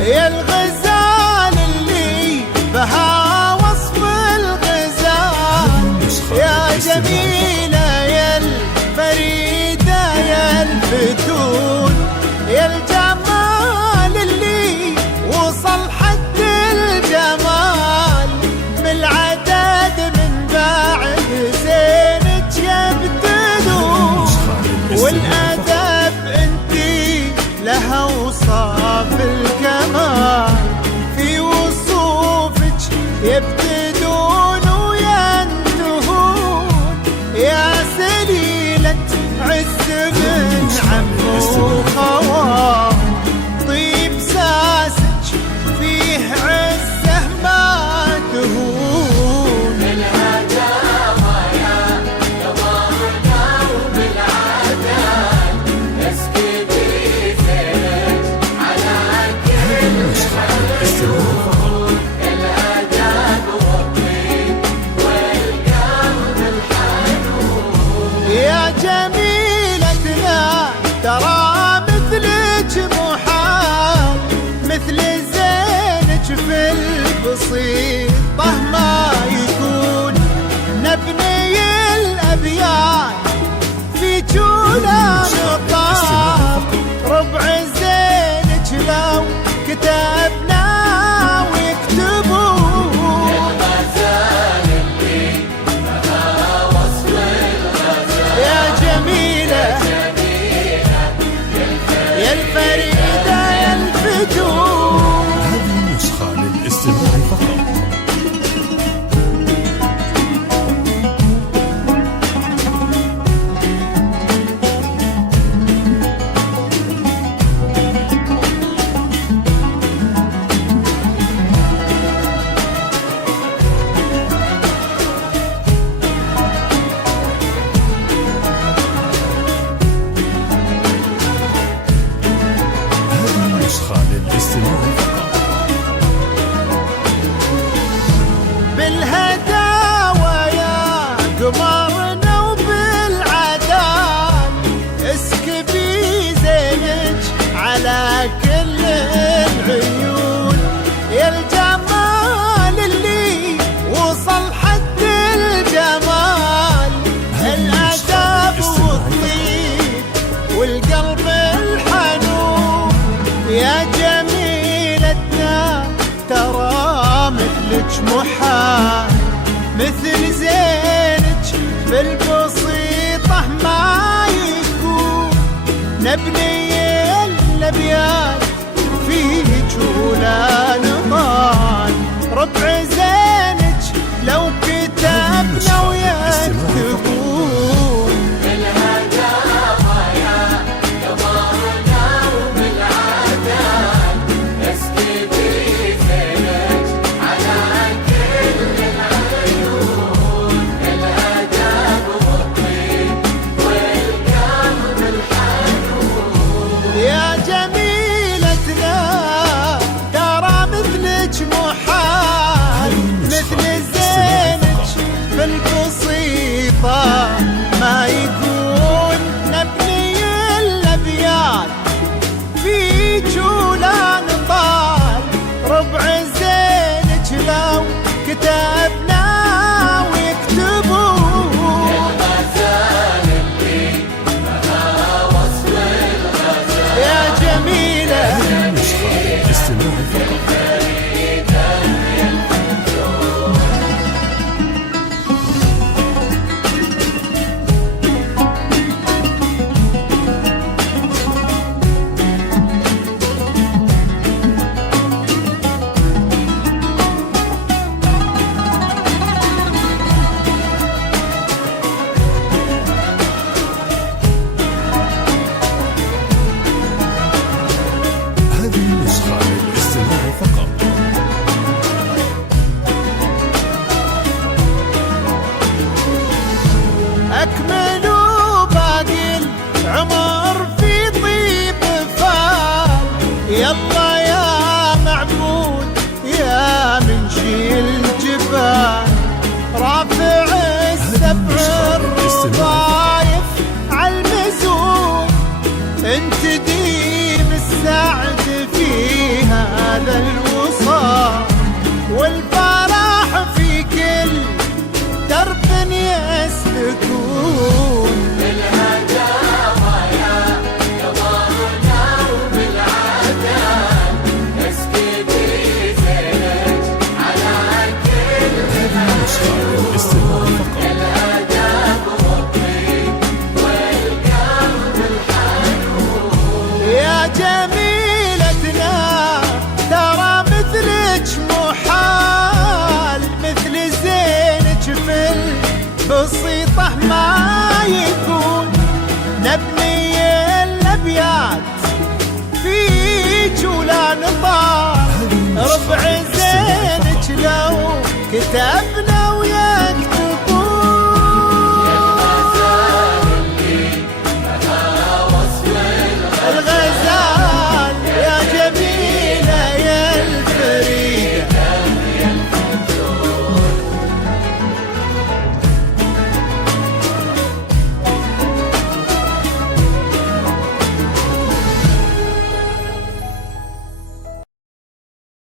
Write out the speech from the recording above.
يا الغزال اللي بها وصف الغزال، يا جميلة يا الفريدة يا الفتون، يا الجمال اللي وصل حد الجمال، بالعدد من بعد زينك يبتدون، والأدب انتي لها وصاف الكمال، في وصوفك يبتدون وينتهون، يا سليلة عز من عم وخوان، طيب ساسك فيه عزه ما تهون، الهداوى يا قمرنا وبالعدد اسكبي زينك على كل حنون، الأدب والطيب والقلب الحنون، يا جميلتنا ترى مثلك محال، مثل زينك في البسيطة ما يكون، نبني الأبيات في جولا نطال، ربع زينك لو كتبنا ويكتبون، الغزال اللي بها وصف الغزال، يا جميلة يا الفريدة يا الفتون. هذه نسخة للاستماع فقط. هذه نسخة للاستماع فقط. بالهداوى يا قمرنا وبالعداد اسكبي زينك على كل العيون، يا الجمال اللي وصل حد الجمال، الأدب والطيب والقلب الحنون، يا جميلتنا ترى مثلك محال، مثل زينك في البسيطة ما يكون، نبني الأبيات في جولا نضال، ربع زينك لو كتبنا ويكتبون، الهداوى يا قمرنا وبالعدد اسكبي زينك على كل العيون، الأدب والطيب والقلب الحنون، أكملوا باقي العمر في طيب فال. يلا يا معبود يا منشي الجبال، رافع السبع الرضايف عالمزون، انت ديم السعد في هذا الوصال، والفرح في كل درب يسلكون. بالهداوة يا قمرنا وبالعدال، اسكبي زينك على كل النسخة للاستماع فقط. الأدب والطيب والقلب الحنون. يا جميلتنا ترى مثلك محال، مثل زينك في البسيطة ما يكون. نبني الأبيات